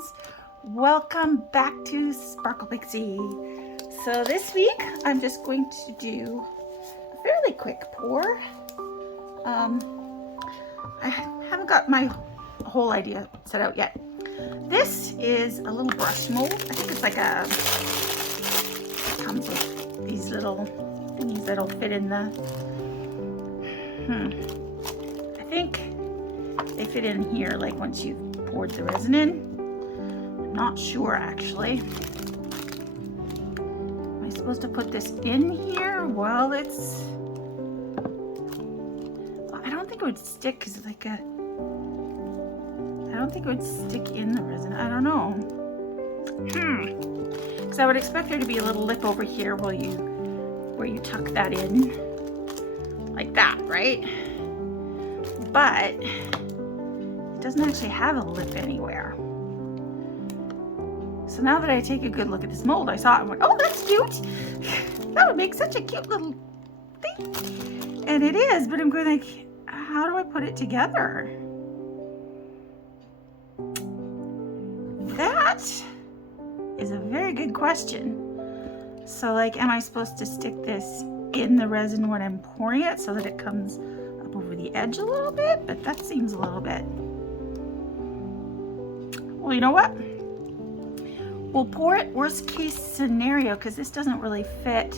friends, welcome back to Sparkle Pixie. So this week I'm just going to do a fairly quick pour. I haven't got my whole idea set out yet. This is a little brush mold. I think it's like a, it comes with these little things that'll fit in the, I think they fit in here like once you've poured the resin in. I'm not sure actually. Am I supposed to put this in here? Well, it's, I don't think it would stick because it's like a, I don't think it would stick in the resin. I don't know. Because I would expect there to be a little lip over here where you tuck that in like that, right? But it doesn't actually have a lip anywhere. So now that I take a good look at this mold, I saw it and went, oh, that's cute. That would make such a cute little thing. And it is, but I'm going like, how do I put it together? That is a very good question. So like, am I supposed to stick this in the resin when I'm pouring it so that it comes up over the edge a little bit? But that seems a little bit, well, you know what? We'll pour it worst case scenario because this doesn't really fit.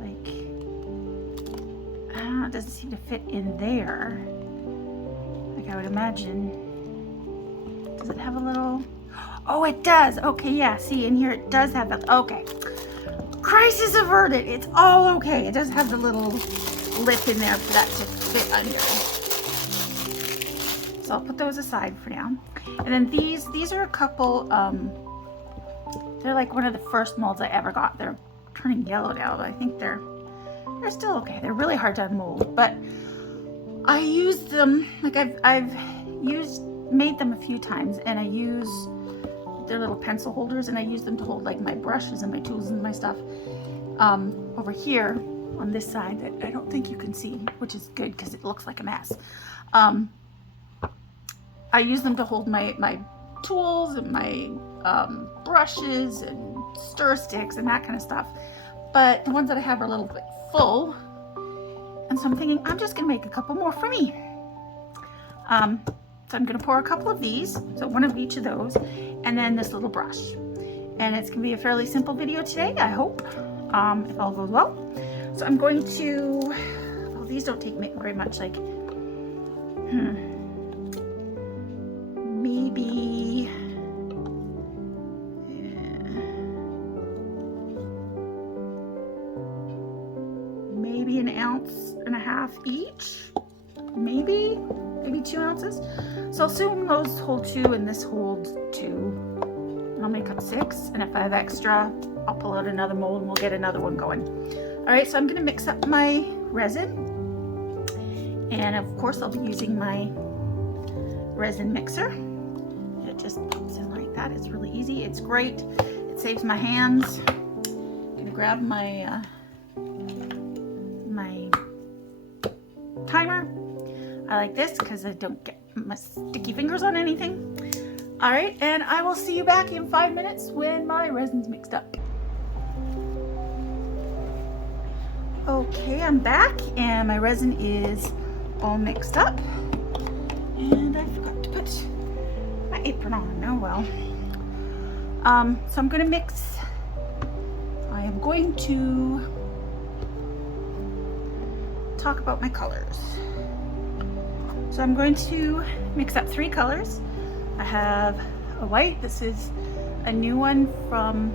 Like, I don't know, it doesn't seem to fit in there. Like I would imagine. Does it have a little, oh, it does. Okay, yeah, see in here it does have that. Okay. Crisis averted. It's all okay. It does have the little lip in there for that to fit under. So I'll put those aside for now. And then these are a couple, they're like one of the first molds I ever got. They're turning yellow now, but I think they're still okay. They're really hard to unmold, but I used them, like I've made them a few times, and I use their little pencil holders, and I use them to hold like my brushes and my tools and my stuff over here on this side that I don't think you can see, which is good because it looks like a mess. I use them to hold my tools and my brushes and stir sticks and that kind of stuff. But the ones that I have are a little bit full. And so I'm thinking I'm just gonna make a couple more for me. So I'm gonna pour a couple of these, so one of each of those, and then this little brush. And it's gonna be a fairly simple video today, I hope, if all goes well. So I'm going to, well, these don't take very much, like, maybe, maybe an ounce and a half each, maybe 2 ounces. So I'll assume those hold 2 and this holds 2. I'll make up 6, and if I have extra, I'll pull out another mold and we'll get another one going. All right, so I'm gonna mix up my resin, and of course I'll be using my resin mixer. It just pops in like that. It's really easy. It's great. It saves my hands. I'm gonna grab my my timer. I like this because I don't get my sticky fingers on anything. All right, and I will see you back in 5 minutes when my resin's mixed up. Okay, I'm back and my resin is all mixed up. And I forgot to put my apron on. Oh well. So I'm gonna mix. I am going to talk about my colors. So I'm going to mix up 3 colors. I have a white. This is a new one from,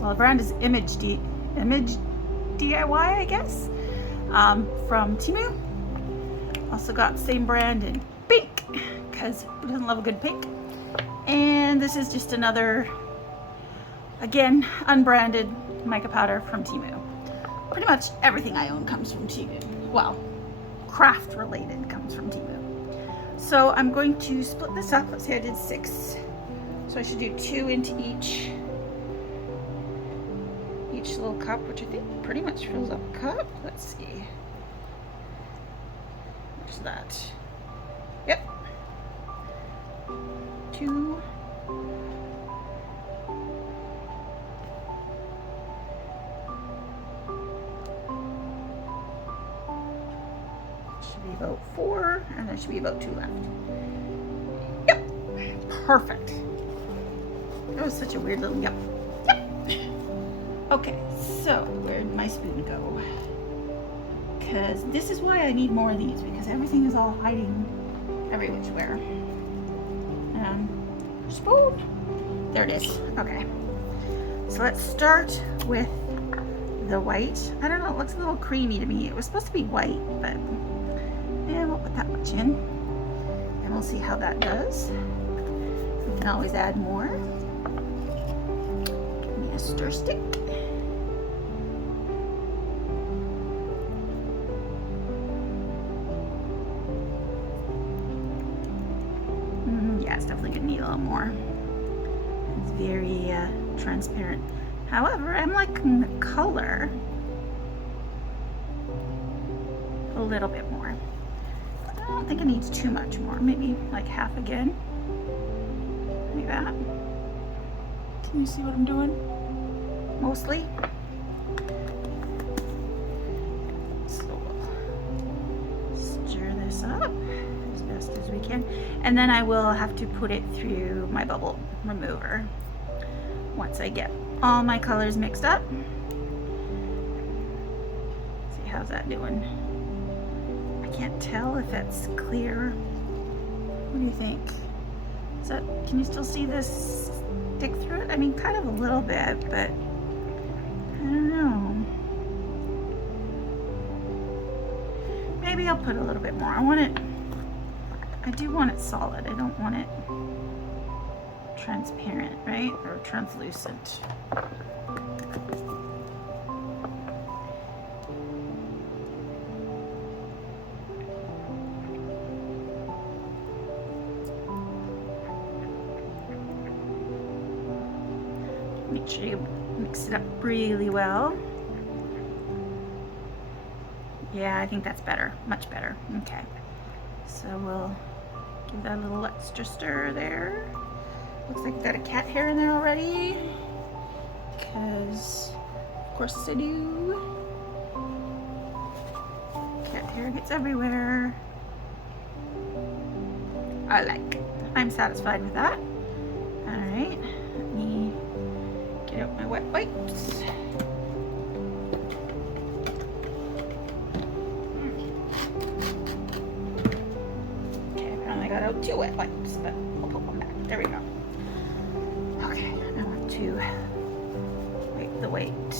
well, the brand is Image DIY, I guess, from Temu. Also got the same brand in pink, because who doesn't love a good pink? And this is just another, again, unbranded mica powder from Temu. Pretty much everything I own comes from Temu. Well, craft related comes from Temu. So I'm going to split this up. Let's say I did 6. So I should do 2 into each little cup, which I think pretty much fills up a cup. Let's see. There's that. Yep. 2. Should be about 4, and there should be about 2 left. Yep, perfect. That was such a weird little yep. Okay, so where'd my spoon go? Because this is why I need more of these, because everything is all hiding every which where. Spoon. There it is. Okay. So let's start with the white. I don't know, it looks a little creamy to me. It was supposed to be white, but yeah, we'll put that much in. And we'll see how that does. We can always add more. Give me a stir stick. Yeah, it's definitely gonna need a little more. It's very transparent. However, I'm liking the color a little bit more. I don't think it needs too much more. Maybe like half again. Like that. Can you see what I'm doing? Mostly. So we'll stir this up as best as we can. And then I will have to put it through my bubble remover once I get all my colors mixed up. See, how's that doing? I can't tell if it's clear. What do you think? Is that, can you still see this stick through it? I mean, kind of a little bit, but I don't know. Maybe I'll put a little bit more. I do want it solid. I don't want it transparent, right? Or translucent. Make sure you mix it up really well. Yeah, I think that's better, much better. Okay, so we'll give that a little extra stir there. Looks like I've got a cat hair in there already, because of course I do. Cat hair gets everywhere. I like it. I'm satisfied with that. All right, let me get out my wet wipes. Okay, apparently I got out 2 wet wipes, but I'll put one back. There we go. Okay, I want to wipe the white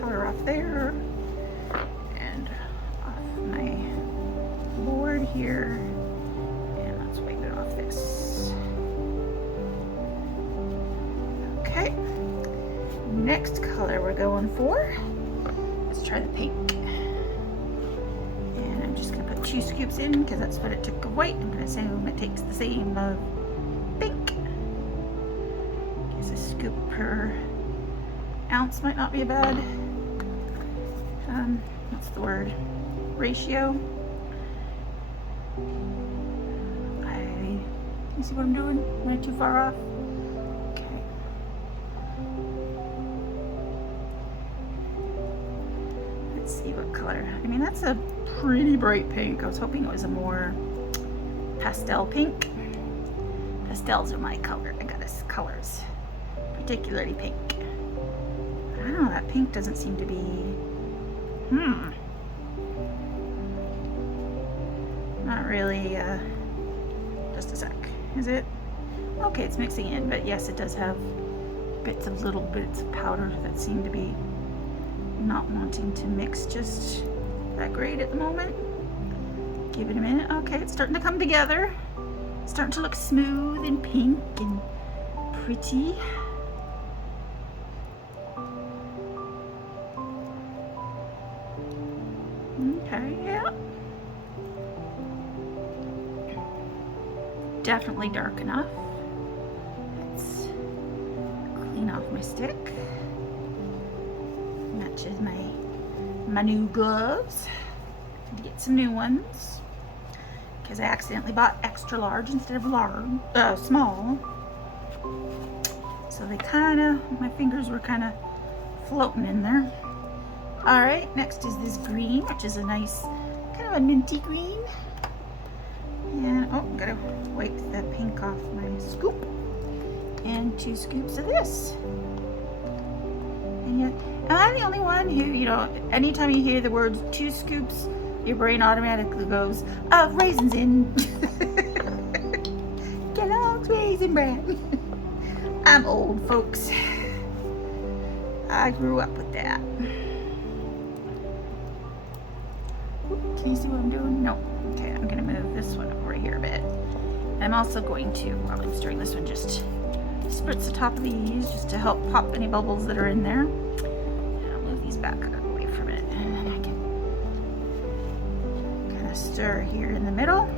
powder off there and off my board here, and let's wipe it off this. Okay, next color we're going for, let's try the pink. And I'm just going to put 2 scoops in because that's what it took of white. I'm going to assume it takes the same of pink. A scoop per ounce might not be a bad what's the word, ratio. You see what I'm doing? Am I too far off? Okay. Let's see what color. I mean, that's a pretty bright pink. I was hoping it was a more pastel pink. Pastels are my color. I got us colors. Particularly pink. I don't know, that pink doesn't seem to be, not really, just a sec, is it? Okay, it's mixing in, but yes, it does have little bits of powder that seem to be not wanting to mix just that great at the moment. Give it a minute. Okay, it's starting to come together. It's starting to look smooth and pink and pretty. Okay, yeah. Definitely dark enough. Let's clean off my stick. Matches my new gloves. Get some new ones. because I accidentally bought extra large instead of small. So they my fingers were kind of floating in there. All right, next is this green, which is a nice, kind of a minty green. And, oh, gotta wipe the pink off my scoop. And 2 scoops of this. And yet, am I the only one who, you know, anytime you hear the words 2 scoops, your brain automatically goes, raisins in. Kellogg's Raisin Bran. I'm old, folks. I grew up with that. Can you see what I'm doing? No. Okay, I'm gonna move this one over here a bit. I'm also going to, while I'm stirring this one, just spritz the top of these just to help pop any bubbles that are in there. And I'll move these back away from it, and then I can kind of stir here in the middle.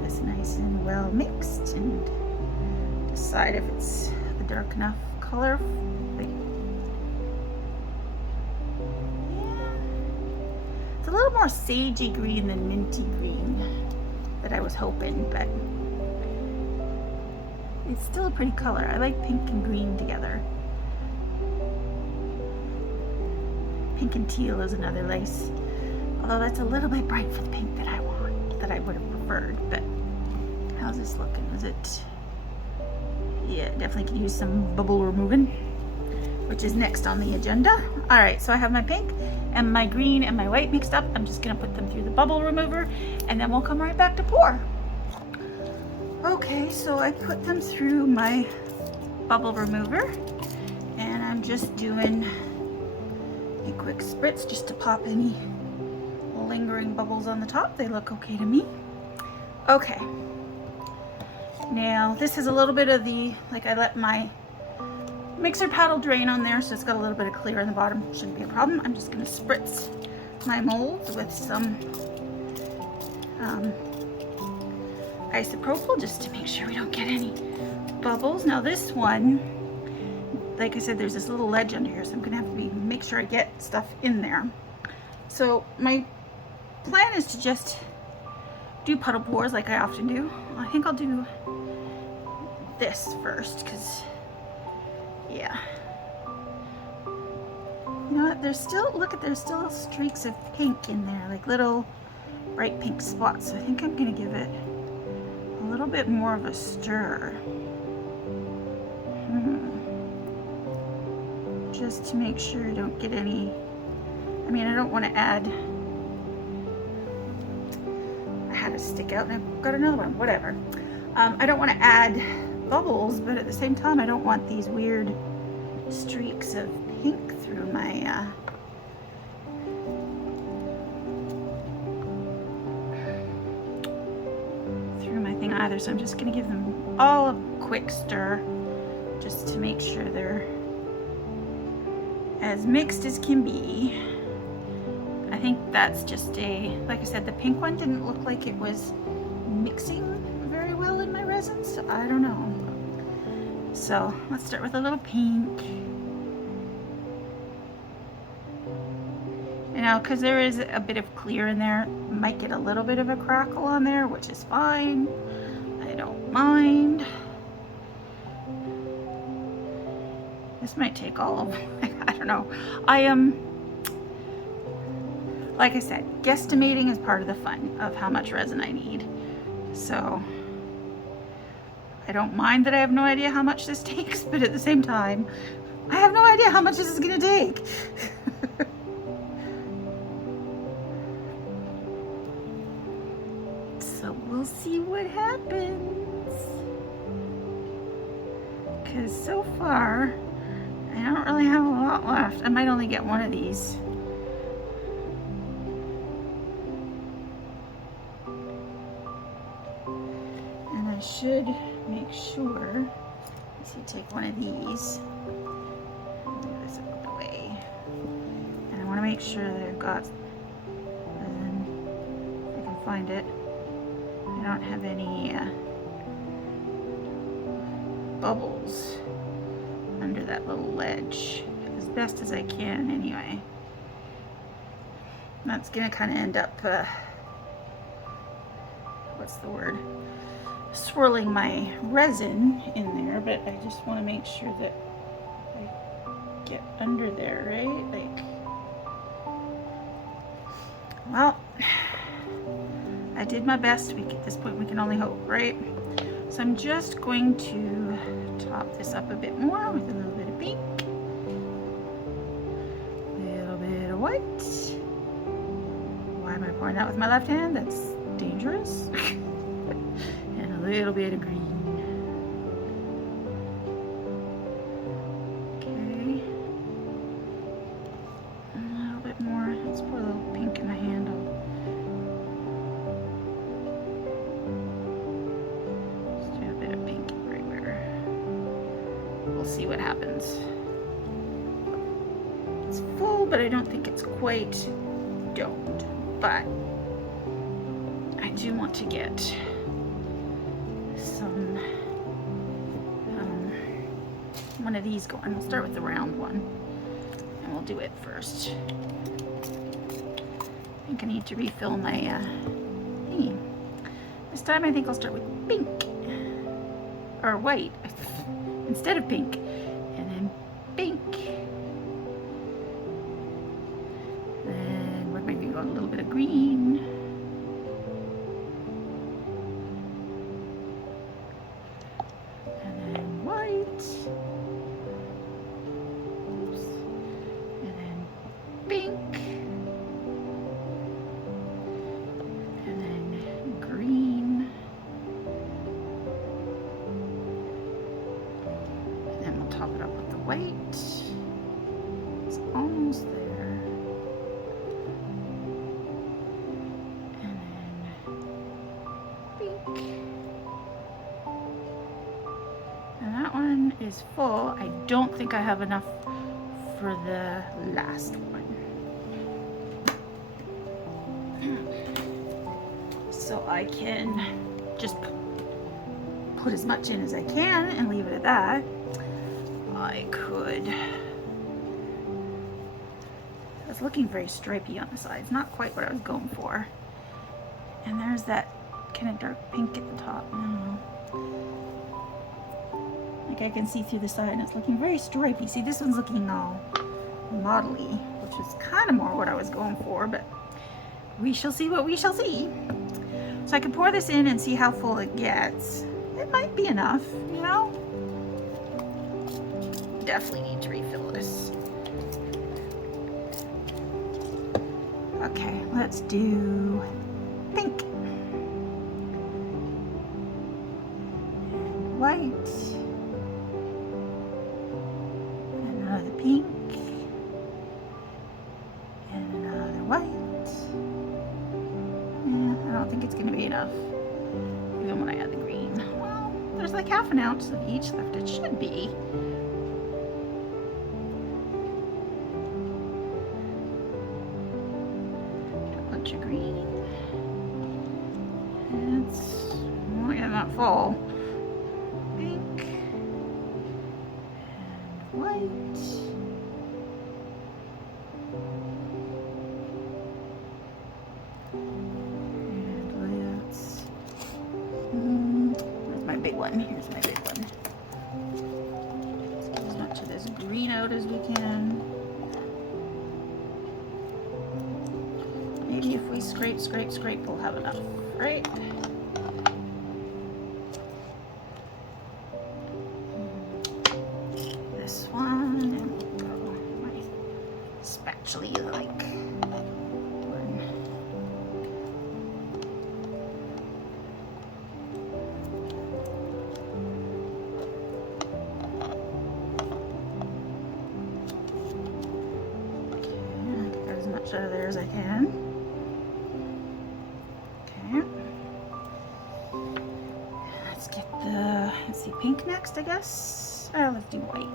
That's nice and well mixed, and decide if it's a dark enough color. A little more sagey green than minty green that I was hoping, but it's still a pretty color. I like pink and green together. Pink and teal is another lace, although that's a little bit bright for the pink that I want, that I would have preferred. But how's this looking? Is it? Yeah, definitely could use some bubble removing, which is next on the agenda. All right, so I have my pink and my green and my white mixed up. I'm just gonna put them through the bubble remover, and then we'll come right back to pour. Okay, so I put them through my bubble remover, and I'm just doing a quick spritz just to pop any lingering bubbles on the top. They look okay to me. Okay, now this is a little bit of the, like, I let my mixer paddle drain on there, so it's got a little bit of clear in the bottom. Shouldn't be a problem. I'm just going to spritz my molds with some isopropyl just to make sure we don't get any bubbles. Now this one, like I said, there's this little ledge under here, so I'm going to have to make sure I get stuff in there. So my plan is to just do puddle pours like I often do. I think I'll do this first, because yeah. You know what? There's still, look at, there's still streaks of pink in there, like little bright pink spots. So I think I'm gonna give it a little bit more of a stir. Just to make sure I don't get any, I mean, I don't want to add, I had a stick out and I've got another one, whatever. I don't want to add bubbles, but at the same time I don't want these weird streaks of pink through my thing either, so I'm just going to give them all a quick stir just to make sure they're as mixed as can be. I think that's just a, like I said, the pink one didn't look like it was mixing very well in my resin, so I don't know. So let's start with a little pink. You know, because there is a bit of clear in there, might get a little bit of a crackle on there, which is fine. I don't mind. This might take all of, I don't know. I am, like I said, guesstimating is part of the fun of how much resin I need. So I don't mind that I have no idea how much this takes, but at the same time, I have no idea how much this is gonna take. So we'll see what happens. Because so far, I don't really have a lot left. I might only get one of these. And I should make sure, let's see, take one of these, move this out of the way, and I want to make sure that I've got, and if I can find it, I don't have any bubbles under that little ledge, as best as I can anyway. That's gonna kind of end up what's the word, swirling my resin in there, but I just want to make sure that I get under there, right? Like, well, I did my best. At this point we can only hope, right? So I'm just going to top this up a bit more with a little bit of pink, a little bit of white. Why am I pouring that with my left hand? That's dangerous. And a little bit of green. Okay. A little bit more. Let's pour a little pink in the handle. Just do a bit of pink everywhere. We'll see what happens. It's full, but I don't think it's quite domed. But I do want to get some one of these going. We'll start with the round one and we'll do it first. I think I need to refill my thingy. This time I think I'll start with pink or white instead of pink, and then pink. Then what maybe go a little bit of green. And then white. Oops. And then pink. And then green. And then we'll top it up with the white. It's almost there. And then pink. And that one is full. I don't think I have enough for the last one. So I can just put as much in as I can and leave it at that. I could, I was looking very stripy on the sides, not quite what I was going for. And there's that kind of dark pink at the top. I don't know. Like I can see through the side and it's looking very stripy. See, this one's looking all modelly, which is kind of more what I was going for, but we shall see what we shall see. So I can pour this in and see how full it gets. It might be enough, you know? Definitely need to refill this. Okay, let's do pink. And white. And another pink. And another white. Yeah, I don't think it's going to be enough. Even when I add the green. Well, there's like half an ounce of each left. It should be. A bunch of green. It's, well, yeah, not full. Pink. And white. Big one. Here's my big one. Let's get as much of this green out as we can. Maybe if we scrape, scrape, scrape, we'll have enough, right? This one, and we'll go my spatula like. Out of there as I can. Okay. Let's see, pink next, I guess. Let's do white.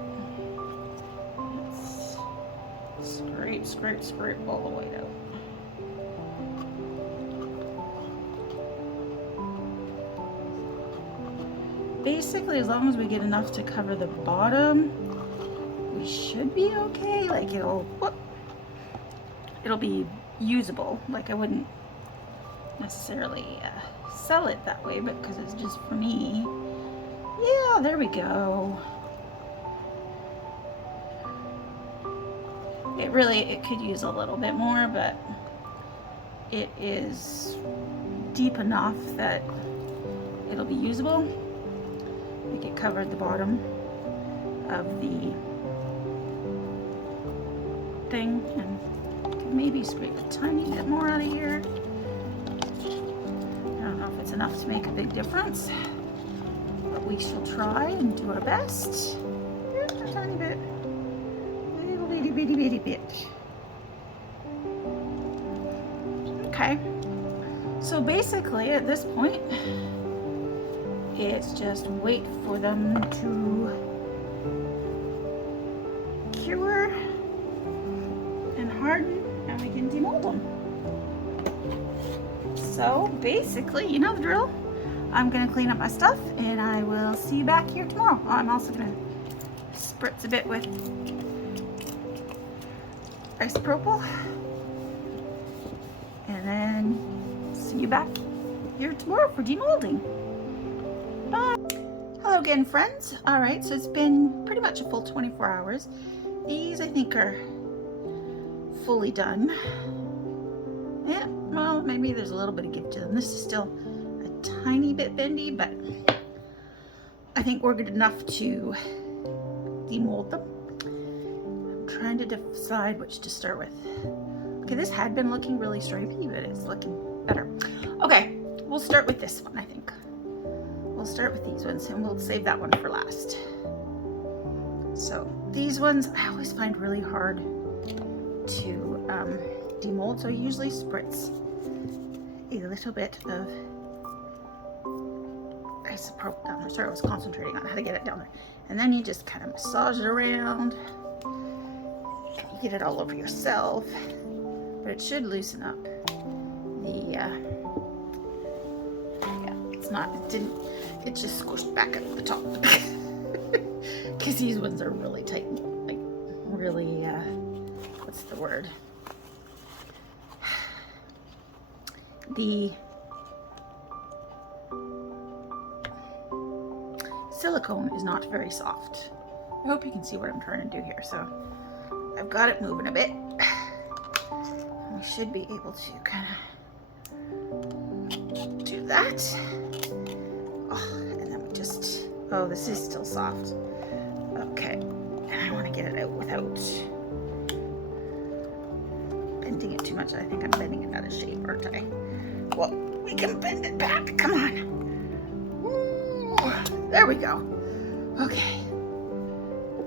Let's scrape, scrape, scrape all the white out. Basically, as long as we get enough to cover the bottom, we should be okay. Like it'll be usable. Like I wouldn't necessarily sell it that way, but because it's just for me. Yeah, there we go. It could use a little bit more, but it is deep enough that it'll be usable. I think it covered the bottom of the thing, and could maybe scrape a tiny bit more out of here. I don't know if it's enough to make a big difference, but we shall try and do our best. Just a tiny bit. Little bitty bit. Okay. So basically at this point, it's just wait for them to cure and harden, and we can demold them. So basically, you know the drill. I'm gonna clean up my stuff and I will see you back here tomorrow. I'm also gonna spritz a bit with isopropyl and then see you back here tomorrow for demolding. Bye. Hello again, friends. All right, so it's been pretty much a full 24 hours. These I think are fully done. Yeah, well, maybe there's a little bit of give to them. This is still a tiny bit bendy, but I think we're good enough to demold them. I'm trying to decide which to start with. Okay, this had been looking really stripy, but it's looking better. Okay, we'll start with this one, I think. We'll start with these ones and we'll save that one for last. So these ones I always find really hard to demold, so I usually spritz a little bit of isopropyl down there. Sorry, I was concentrating on how to get it down there. And then you just kind of massage it around and you get it all over yourself, but it should loosen up the yeah, it's not, it just squished back at the top because these ones are really tight, like really what's the word, the silicone is not very soft. I hope you can see what I'm trying to do here. So I've got it moving a bit. We should be able to kind of do that. Oh, and then we just, oh, this is still soft. Okay, and I want to get it out without bending it too much. I think I'm bending it out of shape, aren't I? Well, we can bend it back. Come on. Ooh, there we go. Okay.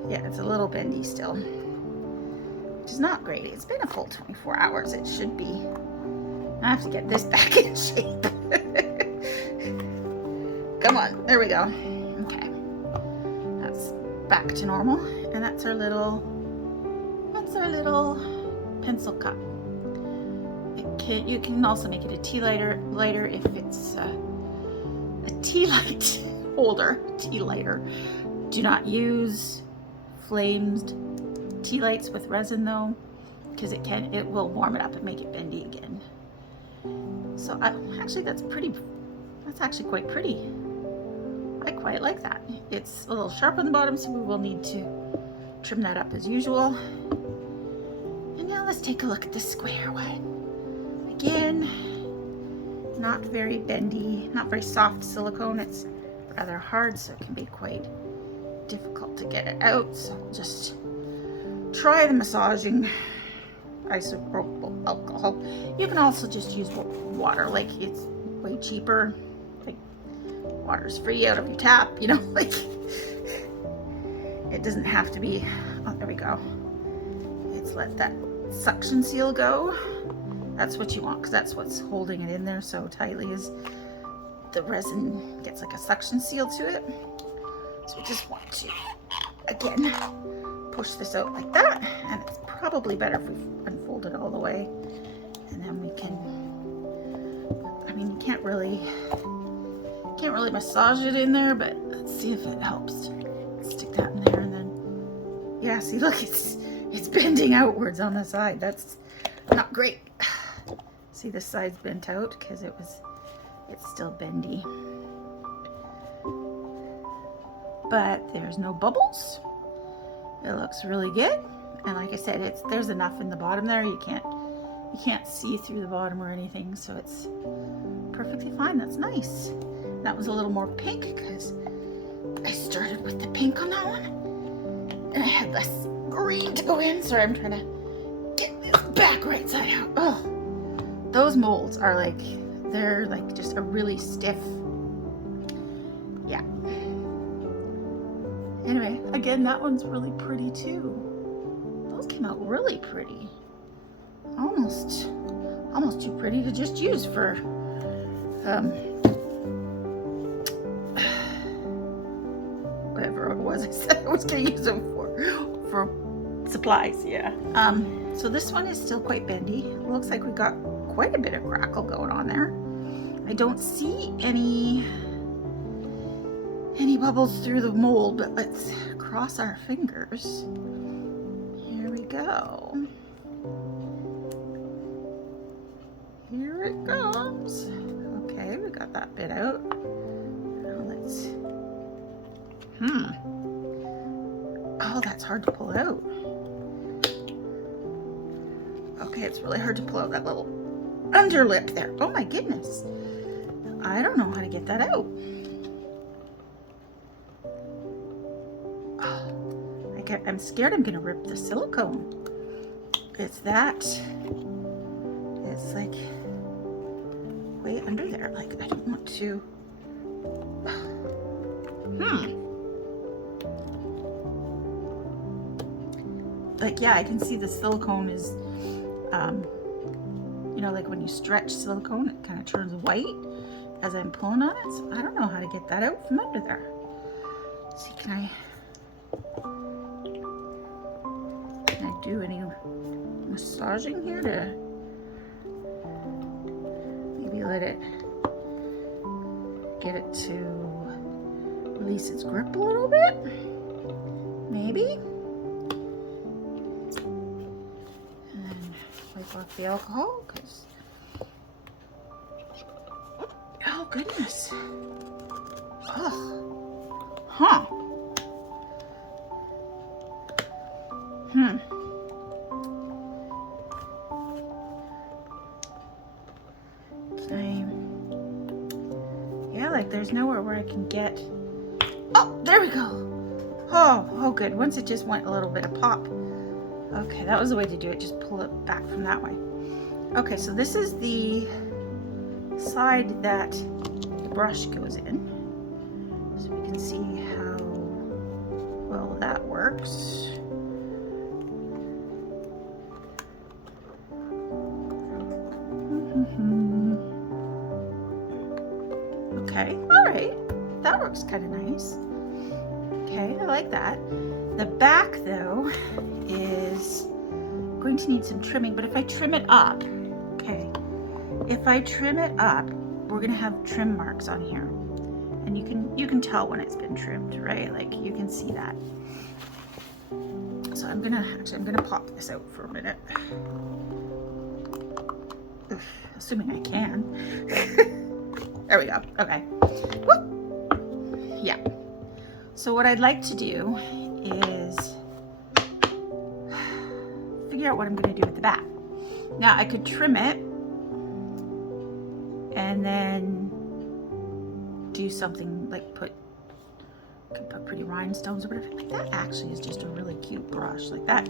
Yeah, it's a little bendy still, which is not great. It's been a full 24 hours. It should be. I have to get this back in shape. Come on. There we go. Okay. That's back to normal. And that's our little pencil cup. You can also make it a tea lighter if it's a tea light holder. Tea lighter. Do not use flamed tea lights with resin though, because it will warm it up and make it bendy again. So actually that's actually quite pretty. I quite like that. It's a little sharp on the bottom, so we will need to trim that up as usual. And now let's take a look at the square one. Again, not very bendy, not very soft silicone. It's rather hard, so it can be quite difficult to get it out. So we'll just try the massaging isopropyl alcohol. You can also just use water, like it's way cheaper. Like water's free out of your tap, you know, like it doesn't have to be. Oh, there we go. Let's let that suction seal go. That's what you want, because that's what's holding it in there so tightly, is the resin gets like a suction seal to it. So we just want to, again, push this out like that, and it's probably better if we unfold it all the way, and then we can, I mean, you can't really massage it in there, but let's see if it helps. Stick that in there, and then, yeah, see, look, it's bending outwards on the side. That's not great. See, See, this side's bent out because it's still bendy. But there's no bubbles. It looks really good. And like I said, there's enough in the bottom there. You can't see through the bottom or anything, so it's perfectly fine. That's nice. That was a little more pink because I started with the pink on that one. And I had less green to go in. Sorry, I'm trying to get this back right side out. Oh, those molds are like, they're like just a really stiff, yeah. Anyway, again, that one's really pretty too. Those came out really pretty. Almost too pretty to just use for whatever it was I said I was going to use them for supplies. Yeah. So this one is still quite bendy. It looks like we got quite a bit of crackle going on there. I don't see any bubbles through the mold, but let's cross our fingers. Here we go. Here it comes. Okay, we got that bit out. Now let's, oh, that's hard to pull out. Okay, it's really hard to pull out that little underlip there. Oh my goodness. I don't know how to get that out. Oh, I'm scared I'm gonna rip the silicone. It's like way under there. Like, I don't want to. Like, yeah, I can see the silicone is, you know, like when you stretch silicone, it kind of turns white as I'm pulling on it. So I don't know how to get that out from under there. Let's see, can I do any massaging here to maybe let it get it to release its grip a little bit? Maybe. And then wipe off the alcohol, because, oh goodness. Oh. Huh. Yeah, like there's nowhere where I can get. Oh, there we go. Oh, good. Once it just went a little bit of pop. Okay, that was the way to do it. Just pull it back from that way. Okay, so this is the side that the brush goes in. So we can see how well that works. Okay, all right, that works kind of nice. Okay, I like that. The back though is going to need some trimming, but if I trim it up, okay, if I trim it up, we're gonna have trim marks on here, and you can tell when it's been trimmed, right? Like you can see that. So I'm gonna pop this out for a minute. Oof, assuming I can. There we go. Okay. Whoop. Yeah. So what I'd like to do is figure out what I'm going to do with the back. Now I could trim it and then do something like could put pretty rhinestones or whatever. Like that actually is just a really cute brush. Like that,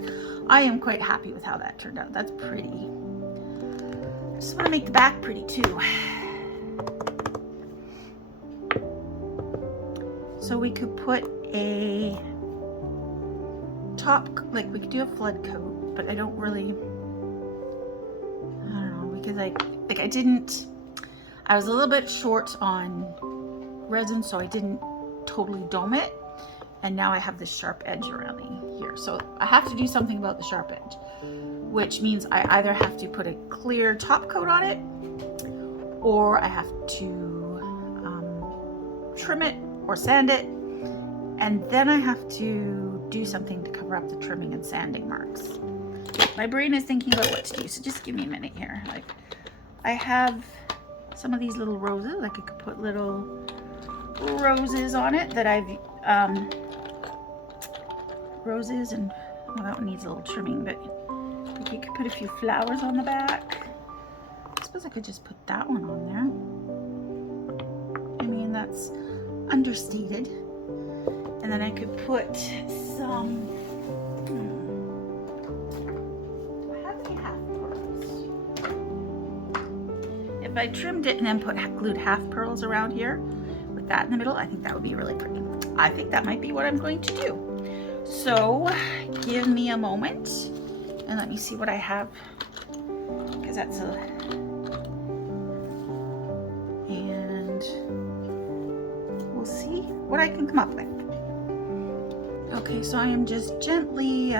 I am quite happy with how that turned out. That's pretty. I just want to make the back pretty too. So we could put a top, like we could do a flood coat, but I don't really, I don't know, because I was a little bit short on resin, so I didn't totally dome it. And now I have this sharp edge around here. So I have to do something about the sharp edge, which means I either have to put a clear top coat on it, or I have to trim it or sand it, and then I have to do something to cover up the trimming and sanding marks. My brain is thinking about what to do, so just give me a minute here. Like, I have some of these little roses, like I could put little roses on it that I've, roses, and well, that one needs a little trimming, but like you could put a few flowers on the back. I suppose I could just put that one on there. I mean, that's understated. And then I could put some, do I have any half pearls? If I trimmed it and then glued half pearls around here with that in the middle, I think that would be really pretty. I think that might be what I'm going to do. So give me a moment and let me see what I have, because that's a, and we'll see what I can come up with. Okay, so I am just gently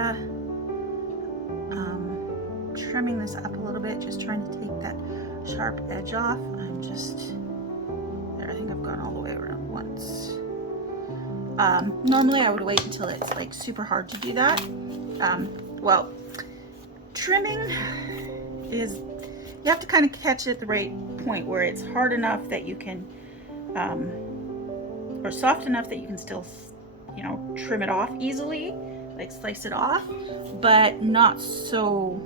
trimming this up a little bit, just trying to take that sharp edge off. I'm just, there, I think I've gone all the way around once. Normally I would wait until it's like super hard to do that. Well, trimming is, you have to kind of catch it at the right point where it's hard enough that you can, or soft enough that you can still, you know, trim it off easily, like slice it off, but not so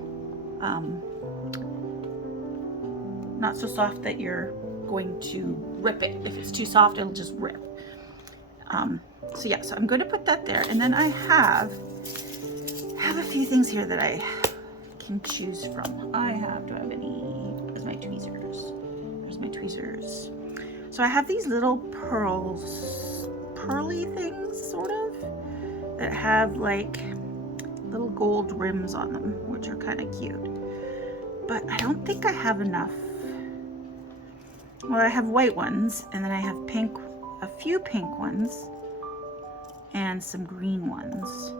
soft that you're going to rip it. If it's too soft, it'll just rip. So yeah, so I'm going to put that there, and then I have a few things here that I can choose from. Do I have any? Where's my tweezers? Where's my tweezers? So I have these little pearly things, sort of, that have like little gold rims on them, which are kind of cute. But I don't think I have enough. Well, I have white ones, and then I have pink, a few pink ones, and some green ones.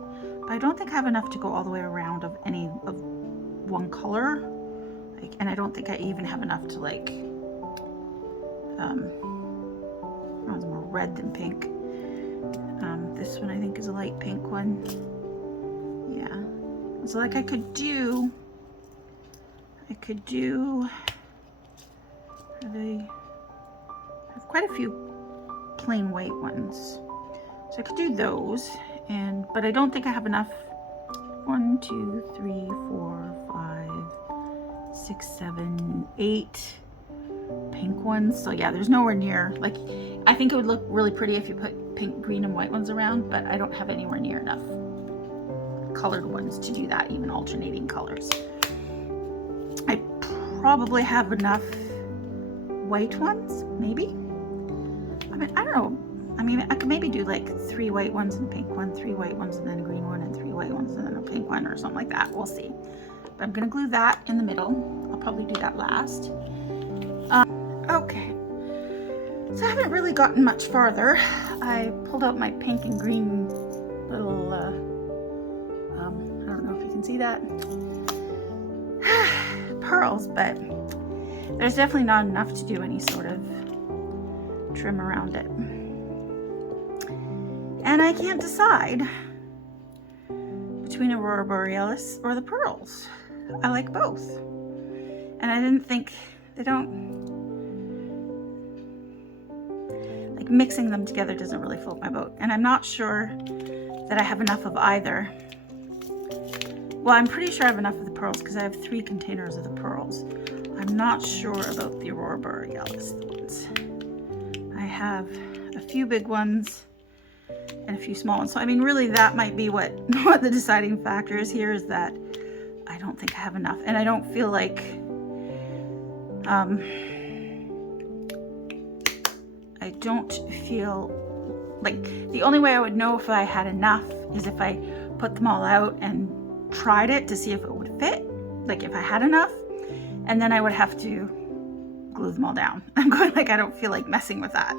But I don't think I have enough to go all the way around of any of one color. Like, and I don't think I even have enough to like, it's more red than pink. This one I think is a light pink one. Yeah. So like I could do, I have quite a few plain white ones. So I could do those, but I don't think I have enough. 1, 2, 3, 4, 5, 6, 7, 8 pink ones. So yeah, there's nowhere near, like, I think it would look really pretty if you put pink, green, and white ones around, but I don't have anywhere near enough colored ones to do that, even alternating colors. I probably have enough white ones, maybe. I mean, I don't know. I mean, I could maybe do like 3 white ones and a pink one, 3 white ones and then a green one, and 3 white ones and then a pink one, or something like that. We'll see. But I'm gonna glue that in the middle. I'll probably do that last. Okay. So I haven't really gotten much farther. I pulled out my pink and green little, I don't know if you can see that, pearls, but there's definitely not enough to do any sort of trim around it. And I can't decide between Aurora Borealis or the pearls. I like both. And I didn't think, they don't, like, mixing them together doesn't really float my boat. And I'm not sure that I have enough of either. Well, I'm pretty sure I have enough of the pearls because I have 3 containers of the pearls. I'm not sure about the Aurora Borealis ones. I have a few big ones and a few small ones. So I mean, really, that might be what the deciding factor is here, is that I don't think I have enough, and I don't feel like I don't feel like, the only way I would know if I had enough is if I put them all out and tried it to see if it would fit, like if I had enough, and then I would have to glue them all down. I'm going, like, I don't feel like messing with that.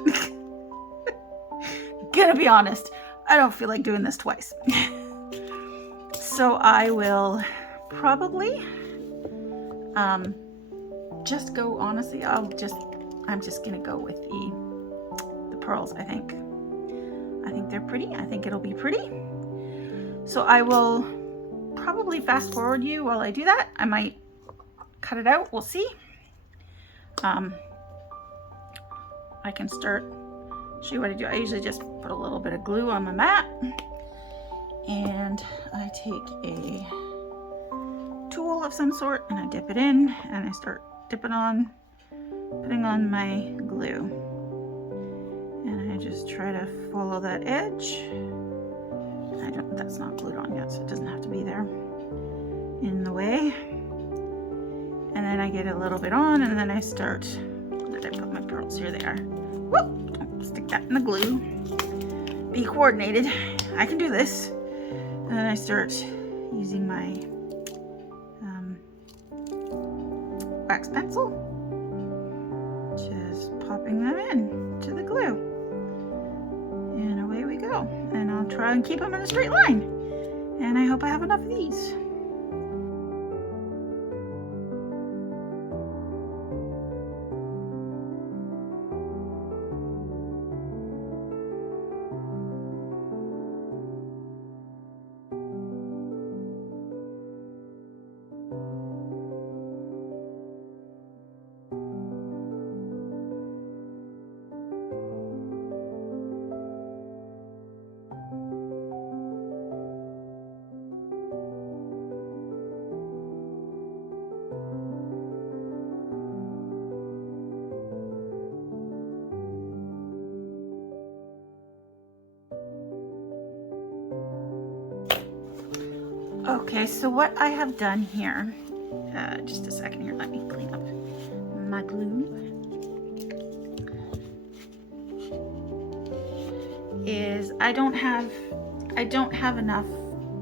Gonna be honest, I don't feel like doing this twice. So I will probably just go, honestly, I'm just gonna go with the pearls. I think they're pretty. I think it'll be pretty. So I will probably fast forward you while I do that. I might cut it out, we'll see. I can start, show you what I do. I usually just put a little bit of glue on my mat, and I take a tool of some sort and I dip it in and I start putting on my glue, and I just try to follow that edge. That's not glued on yet, so it doesn't have to be there in the way. And then I get a little bit on, and then I start, where did I put my pearls? Here they are. Whoop! Don't stick that in the glue. Be coordinated. I can do this. And then I start using my wax pencil, just popping them in to the glue, and away we go. And I'll try and keep them in a straight line, and I hope I have enough of these. Okay, so what I have done here, just a second here, let me clean up my glue, is I don't have enough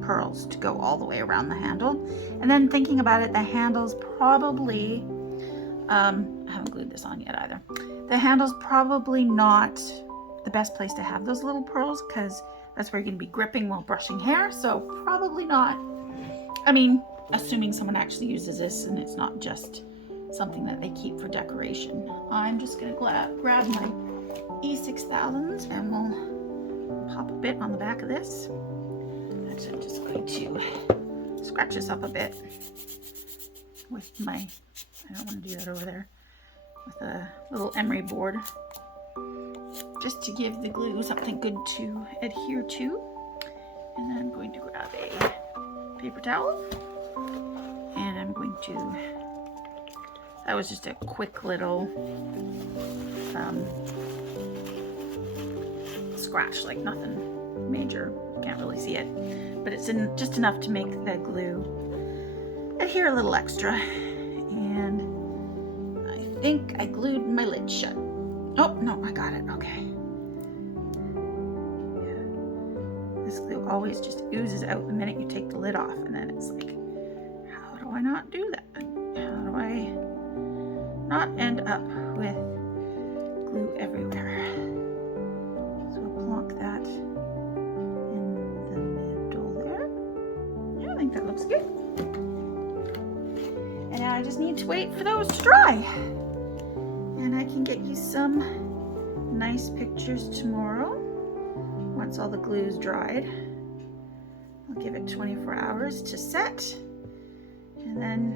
pearls to go all the way around the handle. And then thinking about it, the handle's probably, I haven't glued this on yet either. The handle's probably not the best place to have those little pearls, because that's where you're going to be gripping while brushing hair, so probably not. I mean, assuming someone actually uses this and it's not just something that they keep for decoration. I'm just going to grab my E6000s and we'll pop a bit on the back of this. Actually, I'm just going to scratch this up a bit with my, I don't want to do that over there, with a little emery board, just to give the glue something good to adhere to. And then I'm going to grab a paper towel, and I'm going to, that was just a quick little scratch, like nothing major, can't really see it, but it's just enough to make the glue adhere a little extra. And I think I glued my lid shut. Oh no, I got it. Okay. This glue always just oozes out the minute you take the lid off, and then it's like, how do I not do that? How do I not end up with glue everywhere? So we'll plonk that in the middle there. Yeah, I think that looks good. And now I just need to wait for those to dry, and I can get you some nice pictures tomorrow. Once all the glue is dried, I'll give it 24 hours to set, and then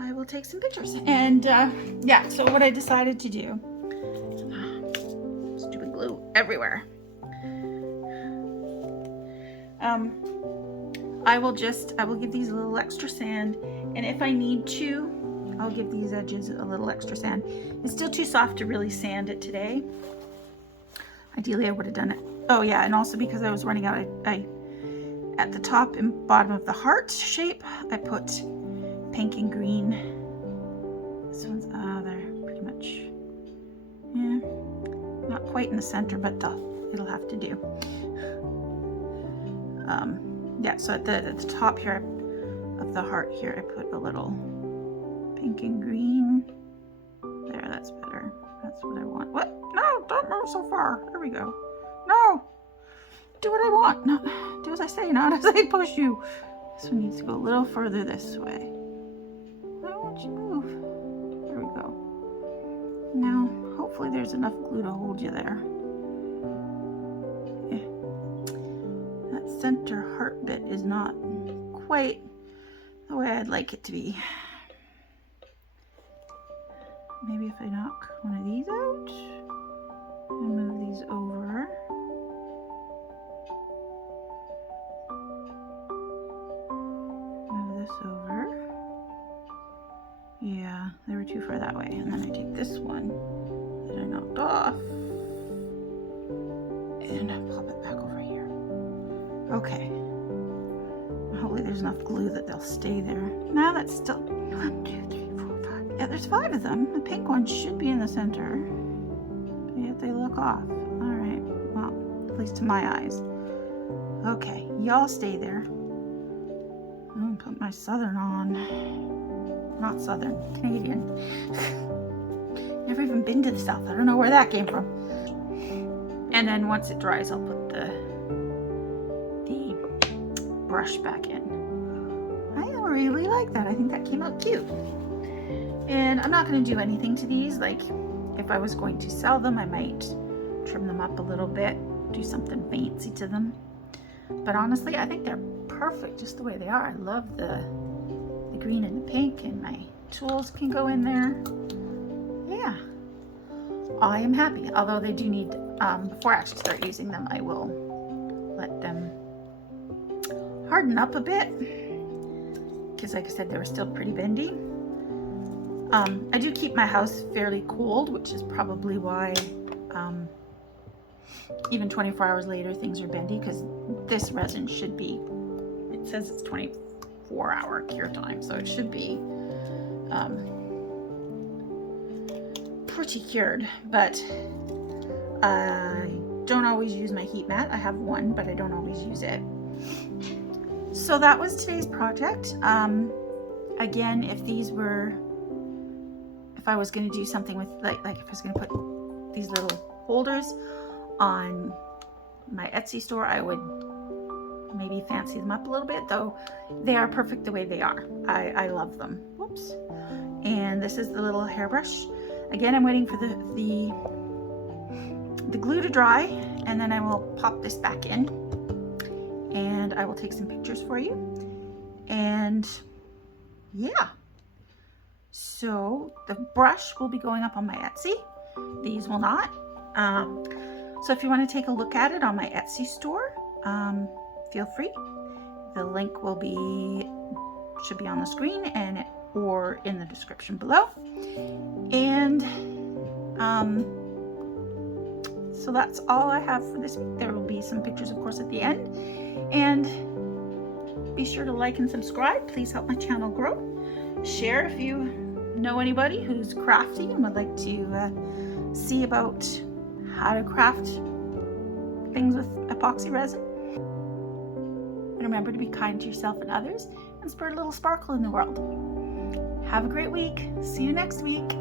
I will take some pictures. And yeah, so what I decided to do, stupid glue everywhere. I will give these a little extra sand, and if I need to, I'll give these edges a little extra sand. It's still too soft to really sand it today. Ideally, I would have done it. Oh yeah, and also because I was running out, I at the top and bottom of the heart shape, I put pink and green. This one's, they're pretty much, yeah, not quite in the center, but it'll have to do. Yeah, so at the top here of the heart here, I put a little pink and green. There, that's better. That's what I want. What? No, don't move so far. There we go. No. Do what I want. No, do as I say, not as I push you. This one needs to go a little further this way. I don't want you to move. There we go. Now, hopefully there's enough glue to hold you there. Yeah. That center heart bit is not quite the way I'd like it to be. maybe if I knock one of these out and move these over. Move this over. Yeah, they were too far that way. And then I take this one that I knocked off and I plop it back over here. Okay. Hopefully there's enough glue that they'll stay there. Now that's still 1, 2, 3, 4, 5. Yeah, there's 5 of them. The pink one should be in the center, but yet they look off. All right, well, at least to my eyes. Okay, y'all stay there. I'm gonna put my southern on. Not southern, Canadian. Never even been to the south. I don't know where that came from. And then once it dries, I'll put the brush back in. I really like that. I think that came out cute. And I'm not going to do anything to these. Like, if I was going to sell them, I might trim them up a little bit, do something fancy to them. But honestly, I think they're perfect just the way they are. I love the green and the pink, and my tools can go in there. Yeah, I am happy. Although they do need, before I actually start using them, I will let them harden up a bit, because like I said, they were still pretty bendy. I do keep my house fairly cold, which is probably why even 24 hours later things are bendy, because this resin should be, it says it's 24-hour cure time, so it should be pretty cured. But I don't always use my heat mat. I have one, but I don't always use it. So that was today's project. Again, if I was going to do something with, like if I was going to put these little holders on my Etsy store, I would maybe fancy them up a little bit, though they are perfect the way they are. I love them. Whoops. And this is the little hairbrush. Again, I'm waiting for the glue to dry, and then I will pop this back in. And I will take some pictures for you. And yeah, so the brush will be going up on my Etsy. These will not. So if you want to take a look at it on my Etsy store, feel free. The link should be on the screen or in the description below. And so that's all I have for this week. There will be some pictures, of course, at the end. And be sure to like and subscribe. Please help my channel grow. Share if you know anybody who's crafty and would like to see about how to craft things with epoxy resin. And remember to be kind to yourself and others, and spread a little sparkle in the world. Have a great week. See you next week.